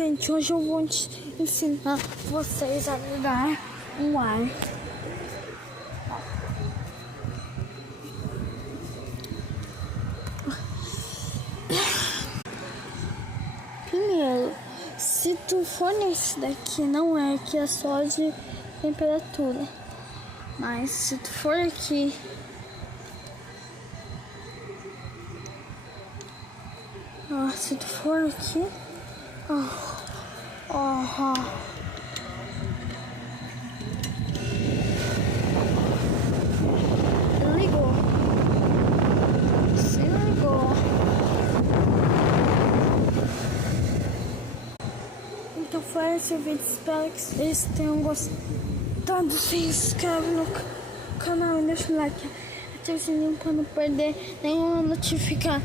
Gente, hoje eu vou ensinar vocês a ligar um ar. Primeiro, se tu for nesse daqui, não é que é só de temperatura. Mas se tu for aqui, se tu for aqui, ligou. Se ligou. Então foi esse vídeo. Espero que vocês tenham gostado. Se inscreve no canal e deixa o like. Ativa o sininho para não perder nenhuma notificação.